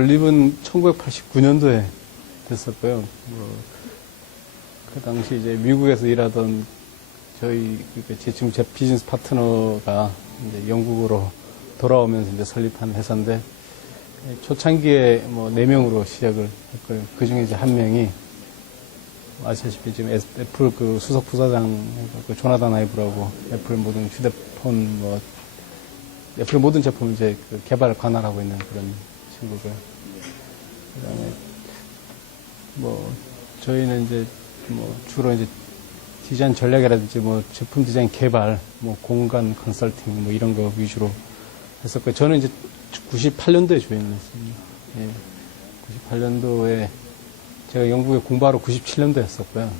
설립은 1989년도에 됐었고요. 그 당시 이제 미국에서 일하던 지금 제 비즈니스 파트너가 이제 영국으로 돌아오면서 이제 설립한 회사인데, 초창기에 뭐 4명으로 시작을 했고요. 그 중에 이제 한 명이 아시다시피 지금 애플 그 수석 부사장 조나단 아이브라고 애플 모든 휴대폰 애플 모든 제품 이제 그 개발을 관할하고 있는 그런 친구고요. 그다음에 저희는 이제 주로 이제 디자인 전략이라든지 제품 디자인 개발, 공간 컨설팅 이런 거 위주로 했었고요. 저는 이제 98년도에 조인했습니다. 예. 98년도에 제가 영국에 공부하러 97년도에 했었고요.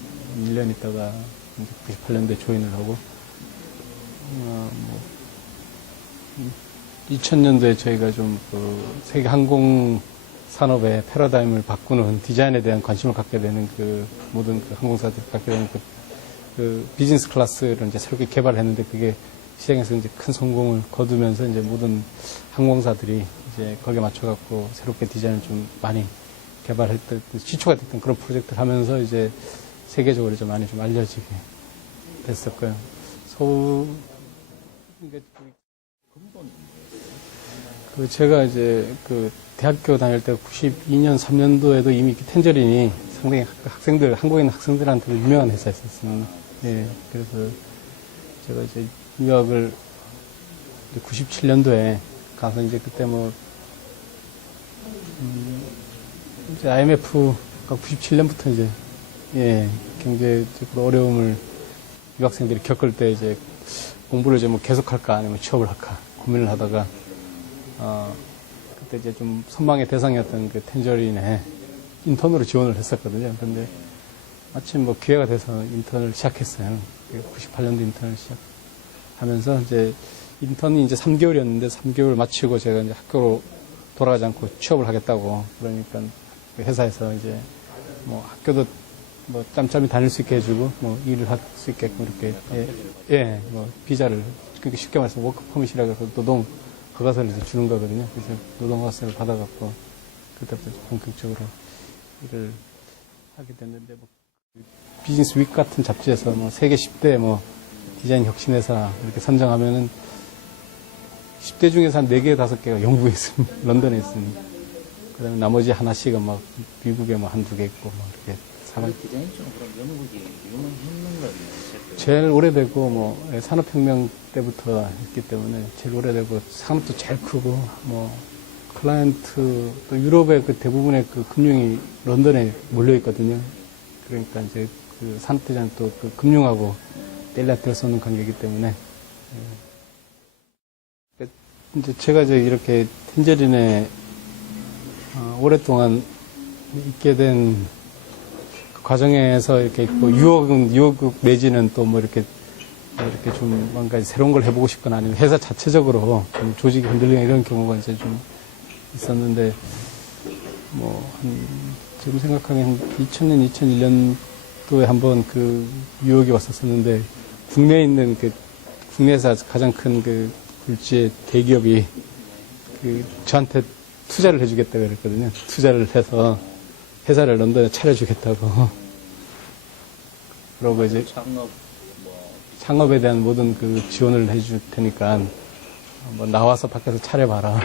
1년 있다가 이제 98년도에 조인을 하고, 2000년도에 저희가 좀 세계 항공 산업의 패러다임을 바꾸는 디자인에 대한 관심을 갖게 되는 모든 항공사들이 갖게 되는 그 비즈니스 클래스를 이제 새롭게 개발했는데, 그게 시장에서 이제 큰 성공을 거두면서 이제 모든 항공사들이 이제 거기에 맞춰갖고 새롭게 디자인을 좀 많이 개발했던, 시초가 됐던 그런 프로젝트를 하면서 이제 세계적으로 좀 많이 좀 알려지게 됐었고요. 제가 이제 대학교 다닐 때 92년, 3년도에도 이미 텐저린이 상당히 한국인 학생들한테도 유명한 회사였었습니다. 예, 그래서 제가 이제 유학을 97년도에 가서 이제 그때 이제 IMF가 97년부터 이제, 경제적으로 어려움을 유학생들이 겪을 때 이제 공부를 이제 계속할까 아니면 취업을 할까 고민을 하다가, 그때 이제 좀 선망의 대상이었던 텐저린에 인턴으로 지원을 했었거든요. 근데 마침 기회가 돼서 인턴을 시작했어요. 98년도 인턴을 시작하면서 이제 인턴이 이제 3개월이었는데 3개월 마치고 제가 이제 학교로 돌아가지 않고 취업을 하겠다고, 그러니까 회사에서 이제 학교도 짬짬이 다닐 수 있게 해주고 일을 할 수 있게끔 이렇게 비자를, 그러니까 쉽게 말해서 워크퍼밋이라고 해서 노동 허가서를 이제 주는 거거든요. 그래서 노동 허가서를 받아갖고 그때부터 본격적으로 일을 하게 됐는데, 비즈니스 윅 같은 잡지에서 세계 10대 디자인 혁신회사 이렇게 선정하면은 10대 중에서 한 4개, 5개가 영국에 있습니다. 런던에 있습니다. 그 다음에 나머지 하나씩은 미국에 한두 개 있고 이렇게 디자인 쪽은 그럼 영국이 유명했는 거예요? 제일 오래되고 산업혁명 때부터 했기 때문에 제일 오래되고 산업도 제일 크고 클라이언트 또 유럽의 대부분의 금융이 런던에 몰려 있거든요. 그러니까 이제 산업 디자인 또 금융하고 뗄래야 수 없는 관계이기 때문에, 이제 제가 이렇게 텐저린에 오랫동안 있게 된 과정에서 이렇게 유혹 내지는 또 이렇게 좀 뭔가 새로운 걸 해보고 싶거나 아니면 회사 자체적으로 좀 조직이 흔들리는 이런 경우가 이제 좀 있었는데, 지금 생각하면 2000년, 2001년도에 한번 유혹이 왔었었는데, 국내에 있는 국내에서 가장 큰 굴지의 대기업이 저한테 투자를 해주겠다고 그랬거든요. 투자를 해서 회사를 런던에 차려주겠다고. 그러고 이제 창업에 대한 모든 지원을 해줄 테니까 나와서 밖에서 차려봐라.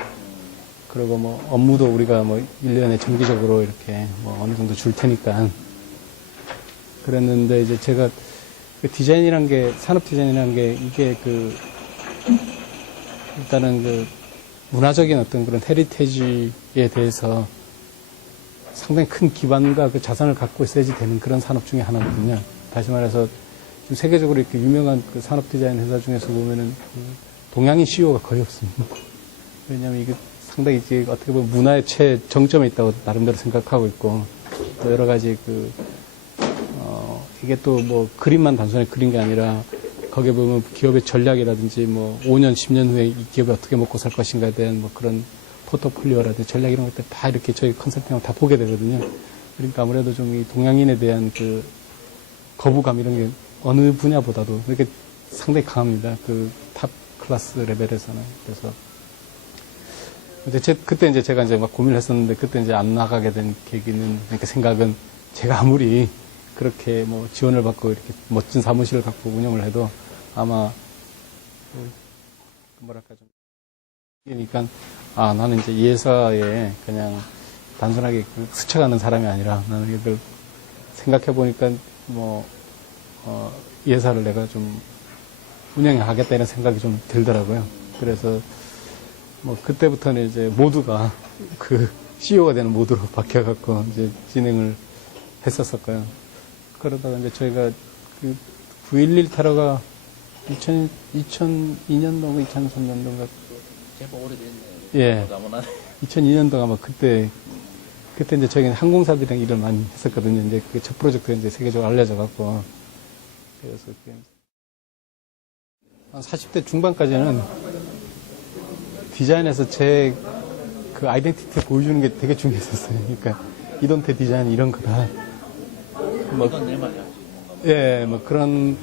그리고 업무도 우리가 1년에 정기적으로 이렇게 어느 정도 줄 테니까. 그랬는데 이제 제가 디자인이란 게, 산업 디자인이란 게 이게 일단은 문화적인 어떤 그런 헤리테지에 대해서 상당히 큰 기반과 자산을 갖고 있어야지 되는 그런 산업 중에 하나거든요. 다시 말해서 지금 세계적으로 이렇게 유명한 산업 디자인 회사 중에서 보면은 동양인 CEO가 거의 없습니다. 왜냐하면 이게 상당히 이제 어떻게 보면 문화의 최정점에 있다고 나름대로 생각하고 있고, 또 여러 가지 이게 또 그림만 단순히 그린 게 아니라 거기에 보면 기업의 전략이라든지 5년, 10년 후에 이 기업이 어떻게 먹고 살 것인가에 대한 그런 포트폴리오라든지 전략 이런 것들 다 이렇게 저희 컨설팅하고 다 보게 되거든요. 그러니까 아무래도 좀 이 동양인에 대한 거부감 이런 게 어느 분야보다도 이렇게 상당히 강합니다. 탑 클래스 레벨에서는. 그래서 근데 그때 이제 제가 이제 막 고민을 했었는데 그때 이제 안 나가게 된 계기는 그러니까 생각은 제가 아무리 그렇게 뭐 지원을 받고 이렇게 멋진 사무실을 갖고 운영을 해도 아마 뭐랄까 좀 그러니까 나는 이제 이 회사에 그냥 단순하게 스쳐가는 사람이 아니라 나는 이걸 생각해 보니까 이 회사를 내가 좀 운영하겠다 이런 생각이 좀 들더라고요. 그래서 그때부터는 이제 모두가 그 CEO가 되는 모드로 바뀌어갖고 이제 진행을 했었었고요. 그러다가 이제 저희가 그 9.11 테러가 2002년도인가 2003년도인가 제법 오래됐네요. 예. 아무나 2002년도가 아마 그때 이제 저희는 항공사들이랑 일을 많이 했었거든요. 이제 그 첫 프로젝트가 이제 세계적으로 알려져갖고. 그래서 한 40대 중반까지는 디자인에서 제 그 아이덴티티 보여주는 게 되게 중요했었어요. 그러니까 이돈테 디자인 이런 거다. 이건 내 말이야. 예, 그런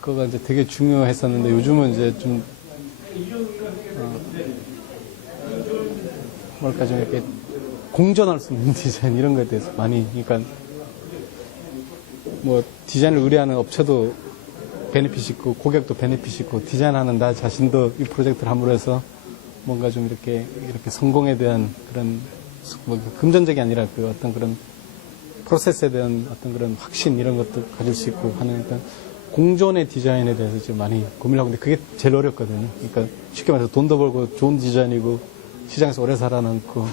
거가 이제 되게 중요했었는데 요즘은 이제 좀 뭐랄까 좀 이렇게 공존할 수 있는 디자인 이런 거에 대해서 많이 그러니까 디자인을 의뢰하는 업체도 베네핏이 있고 고객도 베네핏이 있고 디자인하는 나 자신도 이 프로젝트를 함으로 해서 뭔가 좀 이렇게 성공에 대한 그런 금전적이 아니라 그 어떤 그런 프로세스에 대한 어떤 그런 확신 이런 것도 가질 수 있고 하는 그러니까 공존의 디자인에 대해서 좀 많이 고민을 하고 있는데 그게 제일 어렵거든요. 그러니까 쉽게 말해서 돈도 벌고 좋은 디자인이고 시장에서 오래 살아남고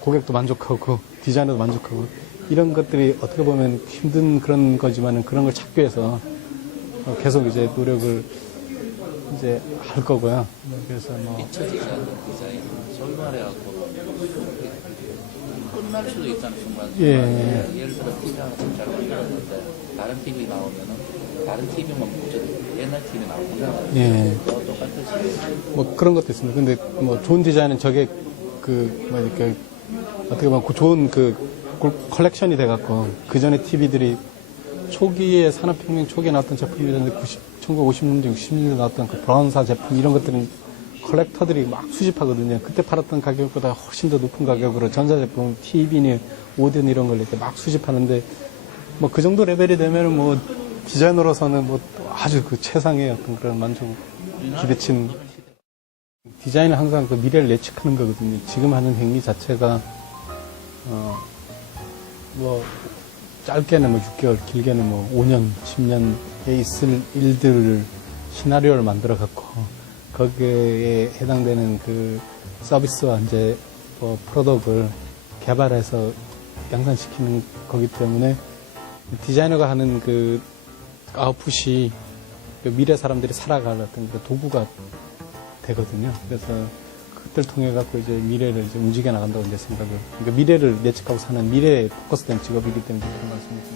고객도 만족하고 디자이너도 만족하고 이런 것들이 어떻게 보면 힘든 그런 거지만은 그런 걸 찾기 위해서 계속 이제 노력을 이제 할 거고요. 그래서 잊혀지지 않는 디자인, 소위 말해갖고 끝날 수도 있다는 순간. 예. 예를 들어 TV 하나 잘 만들었는데 다른 TV 나오면은 다른 TV만 보죠. 옛날 TV 나오잖아요. 예. 똑같듯이. 그런 것도 있습니다. 근데 좋은 디자인은 저게 이렇게 어떻게 보면 좋은 컬렉션이 돼갖고 그 전에 TV들이 초기에 산업혁명 초기에 나왔던 제품이었는데 1950년대, 60년대 나왔던 그 브라운사 제품 이런 것들은 컬렉터들이 막 수집하거든요. 그때 팔았던 가격보다 훨씬 더 높은 가격으로 전자제품, TV니 오디오니 이런 걸 이렇게 막 수집하는데 그 정도 레벨이 되면은 디자이너로서는 아주 그 최상의 어떤 그런 만족 기대치는 디자인은 항상 그 미래를 예측하는 거거든요. 지금 하는 행위 자체가 짧게는 6개월, 길게는 5년, 10년에 있을 일들을 시나리오를 만들어 갖고 거기에 해당되는 그 서비스와 이제 프로덕트를 개발해서 양산시키는 거기 때문에 디자이너가 하는 그 아웃풋이 그 미래 사람들이 살아갈 어떤 그 도구가 되거든요. 그래서 그것들 통해 갖고 이제 미래를 이제 움직여 나간다고 이제 생각을. 그러니까 미래를 예측하고 사는 미래에 포커스된 직업이기 때문에 그런 말씀을 드립니다.